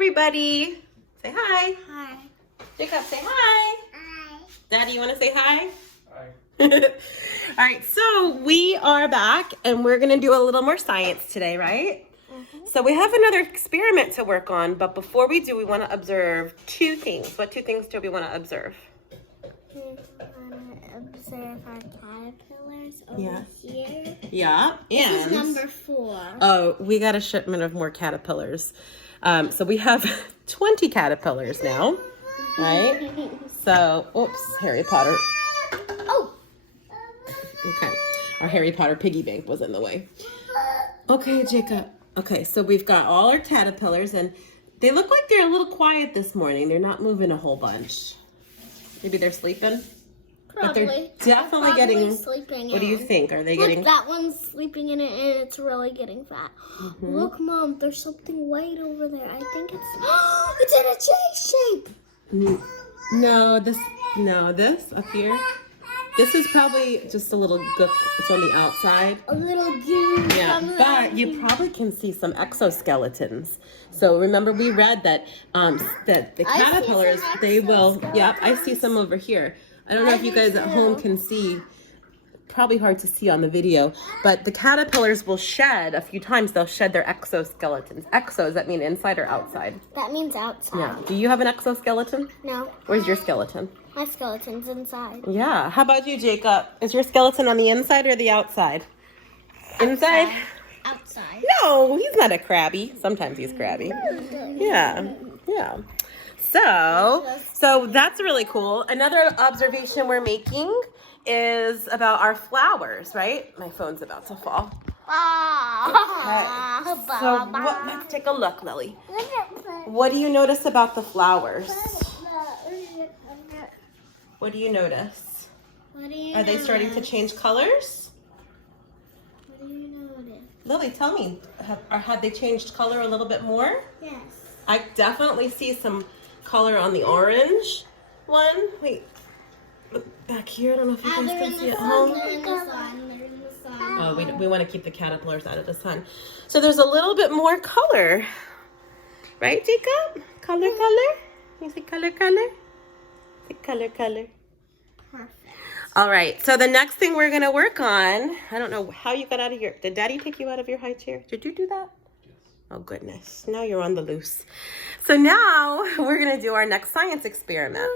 everybody. Say hi. Hi. Jacob, say hi. Hi. Daddy, you want to say hi? Hi. All right, so we are back and we're going to do a little more science today, right? So we have another experiment to work on, but before we do, we want to observe two things. What two things do we want to observe? We want to observe our caterpillars over here. Yeah, This is number 4. Oh, we got a shipment of more caterpillars. So we have 20 caterpillars now, right? So, oops, Harry Potter. Oh! Okay, our Harry Potter piggy bank was in the way. Okay, Jacob. Okay, so we've got all our caterpillars, and they look like they're a little quiet this morning. They're not moving a whole bunch. Maybe they're sleeping? Probably. But they're definitely getting... sleeping. What do you think? Are they Look, getting... that one's sleeping in it, and it's really getting fat. Look, Mom, there's something white over there. I think it's... it's in a J shape! This up here. This is probably just a little gook. It's on the outside. A little goose. Yeah, but you probably can see some exoskeletons. So remember, we read that that the caterpillars, they will. Yep, I see some over here. I don't know if you guys at home can see. Probably hard to see on the video, but the caterpillars will shed a few times. They'll shed their exoskeletons. Exos, that mean inside or outside? That means outside. Yeah. Do you have an exoskeleton? No. Where's your skeleton? My skeleton's inside. Yeah. How about you, Jacob? Is your skeleton on the inside or the outside? Inside? Outside. No, he's not a crabby. Sometimes he's crabby. Yeah. Yeah. So that's really cool. Another observation we're making is about our flowers, right? My phone's about to fall. Okay. So let's take a look, Lily. What do you notice about the flowers? What do you notice? Are they starting to change colors? What do you notice? Lily, tell me, have they changed color a little bit more? Yes. I definitely see some color on the orange one. Wait, look back here. I don't know if you guys can see at home. They're in the sun. They're in the sun. Oh, we want to keep the caterpillars out of the sun. So there's a little bit more color. Right, Jacob? Color. You see color? See color. Perfect. All right, so the next thing we're going to work on, I don't know how you got out of your, did Daddy take you out of your high chair? Did you do that? Oh, goodness. Now you're on the loose. So now we're going to do our next science experiment.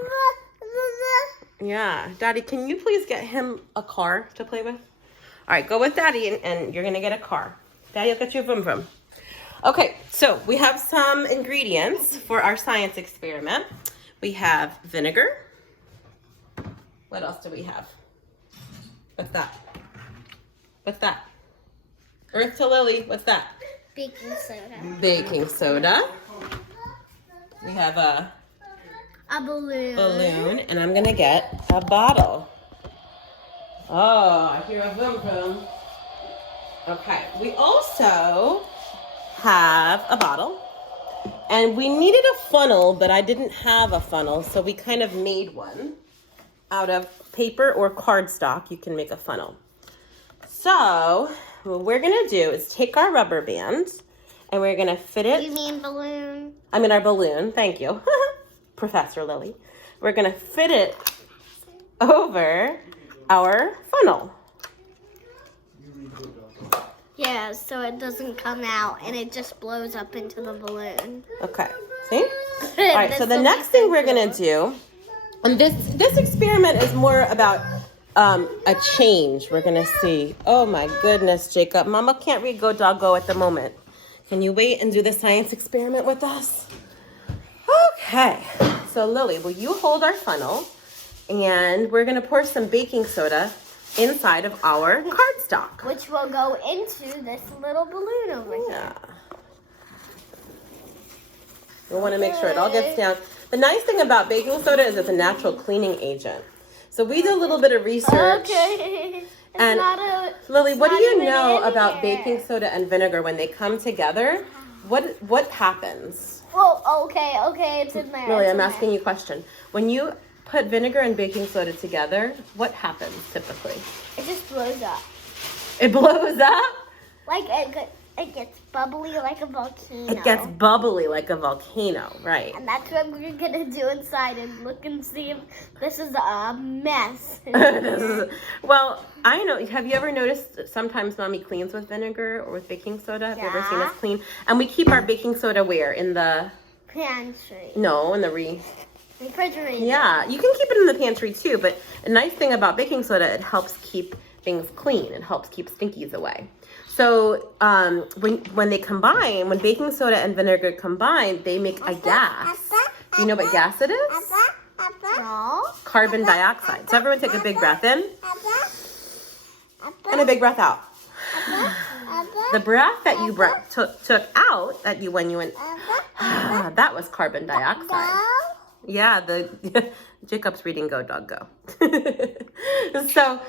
Yeah. Daddy, can you please get him a car to play with? All right, go with Daddy, and you're going to get a car. Daddy will get you a vroom vroom. Okay, so we have some ingredients for our science experiment. We have vinegar. What else do we have? What's that? What's that? Earth to Lily. What's that? Baking soda. Baking soda. We have a balloon. And I'm gonna get a bottle. Oh, I hear a vroom vroom. Okay, we also have a bottle, and we needed a funnel, but I didn't have a funnel, so we kind of made one out of paper or cardstock. You can make a funnel. So what we're gonna do is take our rubber band and we're gonna fit it. You mean balloon? I mean our balloon, thank you. Professor Lily. We're gonna fit it over our funnel. Yeah, so it doesn't come out and it just blows up into the balloon. Okay, see? All right, so the next thing we're gonna do, and this experiment is more about a change we're gonna see. Oh my goodness, Jacob. Mama can't read Go Doggo at the moment. Can you wait and do the science experiment with us? Okay, so Lily, will you hold our funnel? And we're gonna pour some baking soda inside of our cardstock. Which will go into this little balloon over here. Yeah. We wanna make sure it all gets down. The nice thing about baking soda is it's a natural cleaning agent. So we did a little bit of research. Okay. And Lily, what do you know about baking soda and vinegar when they come together? What happens? Well, okay, it's in there. Lily, I'm asking you a question. When you put vinegar and baking soda together, what happens typically? It just blows up. It blows up? Like It gets bubbly like a volcano. It gets bubbly like a volcano, right? And that's what we're gonna do inside and look and see if this is a mess. Well, I know. Have you ever noticed sometimes Mommy cleans with vinegar or with baking soda? Have you ever seen us clean? And we keep our baking soda where? In the pantry. No, in the refrigerator. Yeah, you can keep it in the pantry too. But a nice thing about baking soda, it helps keep things clean. It helps keep stinkies away. So when they combine, when baking soda and vinegar combine, they make a gas. Do you know what gas it is? No. Carbon dioxide. So everyone take a big breath in and a big breath out. The breath that you took out, when you went, that was carbon dioxide. Yeah, Jacob's reading Go Dog Go. So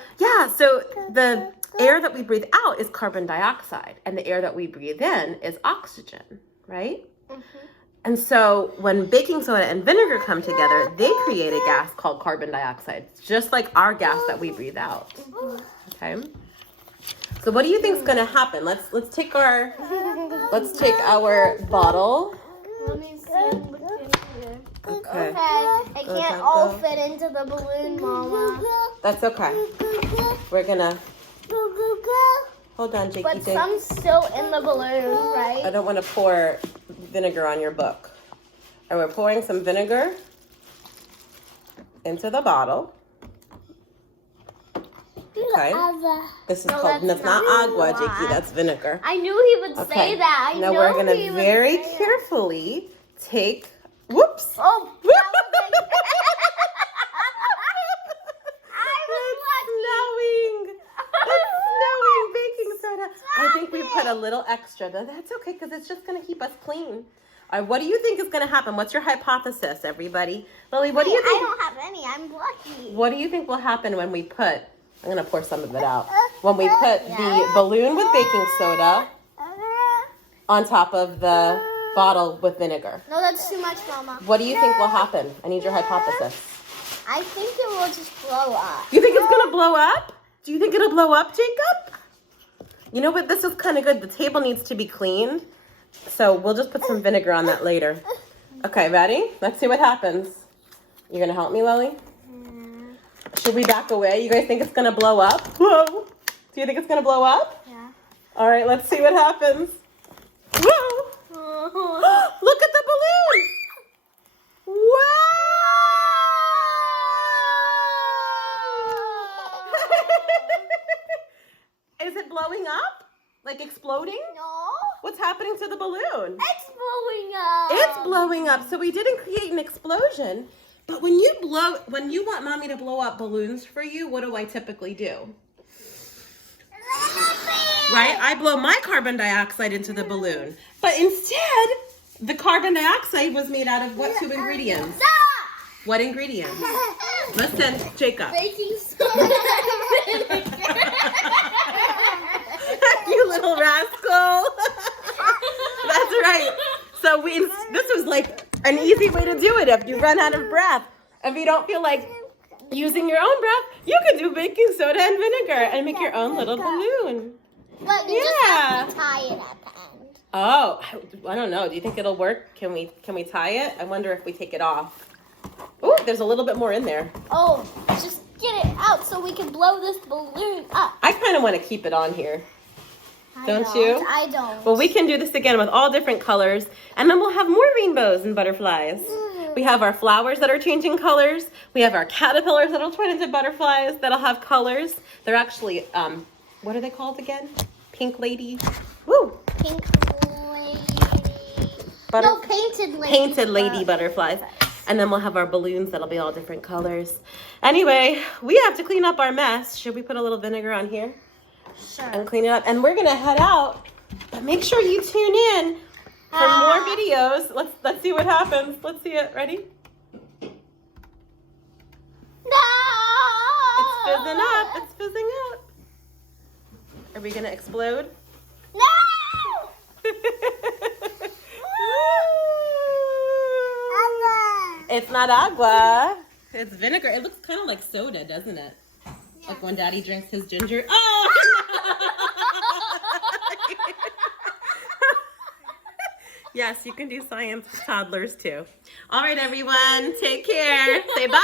the air that we breathe out is carbon dioxide, and the air that we breathe in is oxygen, right? Mm-hmm. And so when baking soda and vinegar come together, they create a gas called carbon dioxide, just like our gas that we breathe out. Okay. So what do you think is going to happen? Let's take our bottle. Let me see. Okay. It can't all fit into the balloon, Mama. That's okay. We're gonna hold on, Jakey. But some's still in the balloon, right? I don't want to pour vinegar on your book. And we're pouring some vinegar into the bottle. Okay. This is called. That's not agua, Jakey. That's vinegar. I knew he would say that. Now we're gonna very carefully take. Whoops! Oh, that was It's snowing. It's snowing baking soda. I think we put a little extra. That's okay because it's just gonna keep us clean. All right, what do you think is gonna happen? What's your hypothesis, everybody? Lily, what do you think? I don't have any. I'm lucky. What do you think will happen when we put? I'm gonna pour some of it out. When we put the balloon with baking soda on top of the bottle with vinegar. No, that's too much, Mama. What do you think will happen? I need your hypothesis. I think it will just blow up. You think it's gonna blow up? Do you think it'll blow up, Jacob? You know what? This is kind of good. The table needs to be cleaned. So we'll just put some vinegar on that later. Okay, ready? Let's see what happens. You gonna help me, Lily? Should we back away? You guys think it's gonna blow up? Whoa! Do you think it's gonna blow up? Yeah. All right, let's see what happens. Whoa! Look at the balloon! Wow! Is it blowing up? Like exploding? No. What's happening to the balloon? It's blowing up. It's blowing up. So we didn't create an explosion. But when you want Mommy to blow up balloons for you, what do I typically do? Right? I blow my carbon dioxide into the balloon. But instead, the carbon dioxide was made out of what two ingredients? What ingredients? Listen, Jacob. Baking soda. You little rascal. That's right. So this was like an easy way to do it if you run out of breath. If you don't feel like using your own breath, you can do baking soda and vinegar and make your own little balloon. But you just have to tie it at the end. Oh, I don't know. Do you think it'll work? Can we tie it? I wonder if we take it off. Oh, there's a little bit more in there. Oh, just get it out so we can blow this balloon up. I kind of want to keep it on here. Don't you? I don't. Well, we can do this again with all different colors, and then we'll have more rainbows and butterflies. We have our flowers that are changing colors. We have our caterpillars that'll turn into butterflies that'll have colors. They're actually, what are they called again? Pink lady. Woo! Pink lady. No, painted lady. Painted lady butterflies. And then we'll have our balloons that'll be all different colors. Anyway, we have to clean up our mess. Should we put a little vinegar on here? Sure. And clean it up. And we're gonna head out. But make sure you tune in for more videos. Let's see what happens. Let's see it. Ready? No! It's fizzing up. It's fizzing up. Are we gonna explode? No! It's not agua. It's vinegar. It looks kind of like soda, doesn't it? Yeah. Like when Daddy drinks his ginger. Oh! Yes, you can do science with toddlers too. All right, everyone. Take care. Say bye.